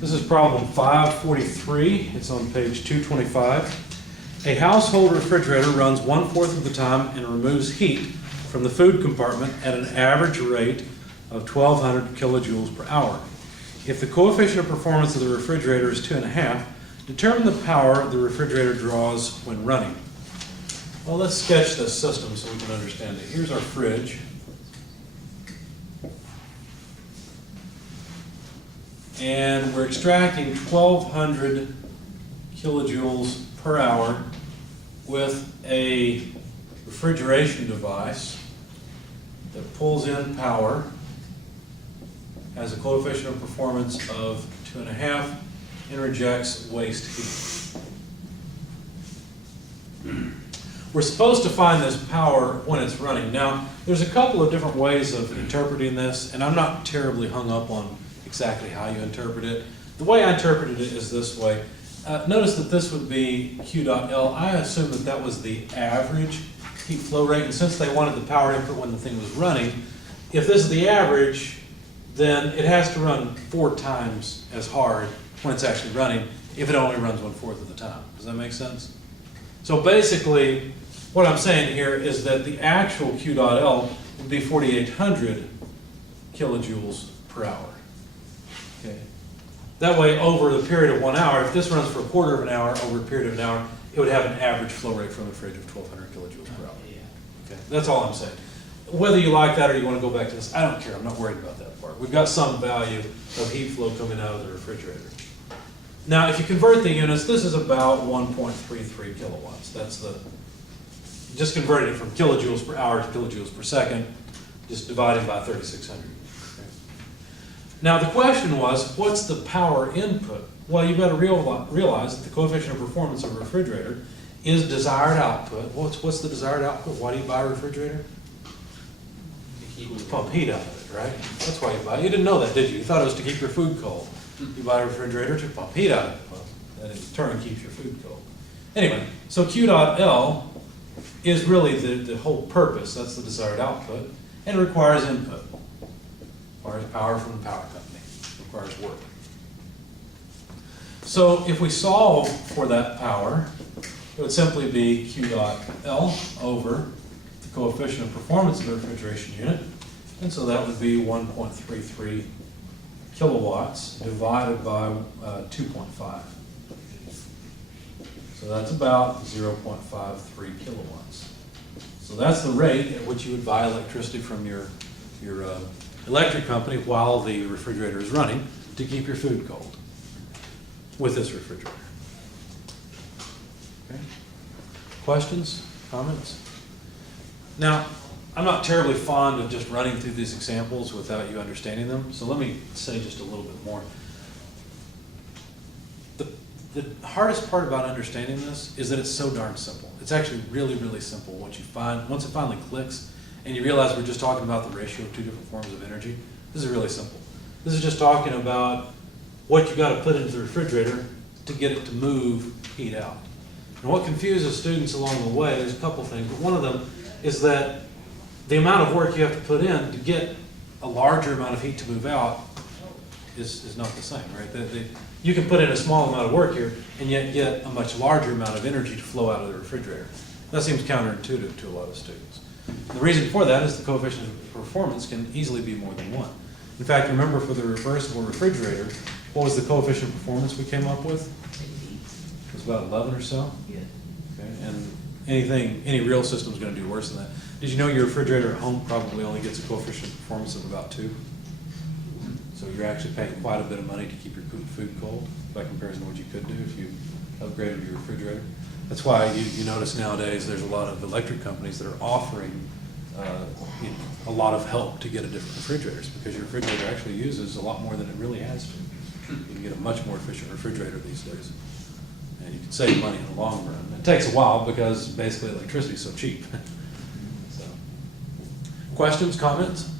This is problem 543. It's on page 225. A household refrigerator runs 1/4 of the time and removes heat from the food compartment at an average rate of 1200 kilojoules per hour. If the coefficient of performance of the refrigerator is 2.5, determine the power the refrigerator draws when running. Well, let's sketch this system so we can understand it. Here's our fridge. And we're extracting 1200 kilojoules per hour with a refrigeration device that pulls in power, has a coefficient of performance of 2.5, and rejects waste heat. We're supposed to find this power when it's running. Now, there's a couple of different ways of interpreting this, and I'm not terribly hung up on exactly how you interpret it. The way I interpreted it is this way. Notice that this would be Q dot L. I assume that that was the average heat flow rate, and since they wanted the power input when the thing was running, if this is the average, then it has to run 4 times as hard when it's actually running if it only runs 1/4 of the time. Does that make sense? So basically, what I'm saying here is that the actual Q dot L would be 4,800 kilojoules per hour. Okay. That way, over the period of 1 hour, if this runs for 1/4 of an hour over a period of an hour, it would have an average flow rate from the fridge of 1200 kilojoules per hour. Okay. That's all I'm saying. Whether you like that or you want to go back to this, I don't care. I'm not worried about that part. We've got some value of heat flow coming out of the refrigerator. Now, if you convert the units, this is about 1.33 kilowatts. That's the, just converting it from kilojoules per hour to kilojoules per second, just divided by 3,600. Okay. Now, the question was, what's the power input? Well, you've got to realize that the coefficient of performance of a refrigerator is desired output. What's the desired output? Why do you buy a refrigerator? To pump heat out of it, right? That's why you buy it. You didn't know that, did you? You thought it was to keep your food cold. You buy a refrigerator to pump heat out of it. Well, that in turn keeps your food cold. Anyway, so Q dot L is really the whole purpose. That's the desired output. And it requires input. Requires power from the power company. Requires work. So if we solve for that power, it would simply be Q dot L over the coefficient of performance of the refrigeration unit. And so that would be 1.33 kilowatts divided by 2.5. So that's about 0.53 kilowatts. So that's the rate at which you would buy electricity from your electric company while the refrigerator is running to keep your food cold with this refrigerator. Okay. Questions? Comments? Now, I'm not terribly fond of just running through these examples without you understanding them, so let me say just a little bit more. The hardest part about understanding this is that it's so darn simple. It's actually really, really simple once it finally clicks and you realize we're just talking about the ratio of 2 different forms of energy. This is really simple. This is just talking about what you got to put into the refrigerator to get it to move heat out. And what confuses students along the way, there's a couple things, but one of them is that the amount of work you have to put in to get a larger amount of heat to move out is not the same, right? You can put in a small amount of work here and yet get a much larger amount of energy to flow out of the refrigerator. That seems counterintuitive to a lot of students. The reason for that is the coefficient of performance can easily be more than 1. In fact, remember for the reversible refrigerator, what was the coefficient of performance we came up with? It was about 11 or so? Yeah. Okay. And any real system is going to do worse than that. Did you know your refrigerator at home probably only gets a coefficient of performance of about 2? So you're actually paying quite a bit of money to keep your food cold by comparison to what you could do if you upgraded your refrigerator. That's why you notice nowadays there's a lot of electric companies that are offering a lot of help to get a different refrigerators, because your refrigerator actually uses a lot more than it really has to. You can get a much more efficient refrigerator these days. And you can save money in the long run. It takes a while because basically electricity is so cheap. So, questions, comments?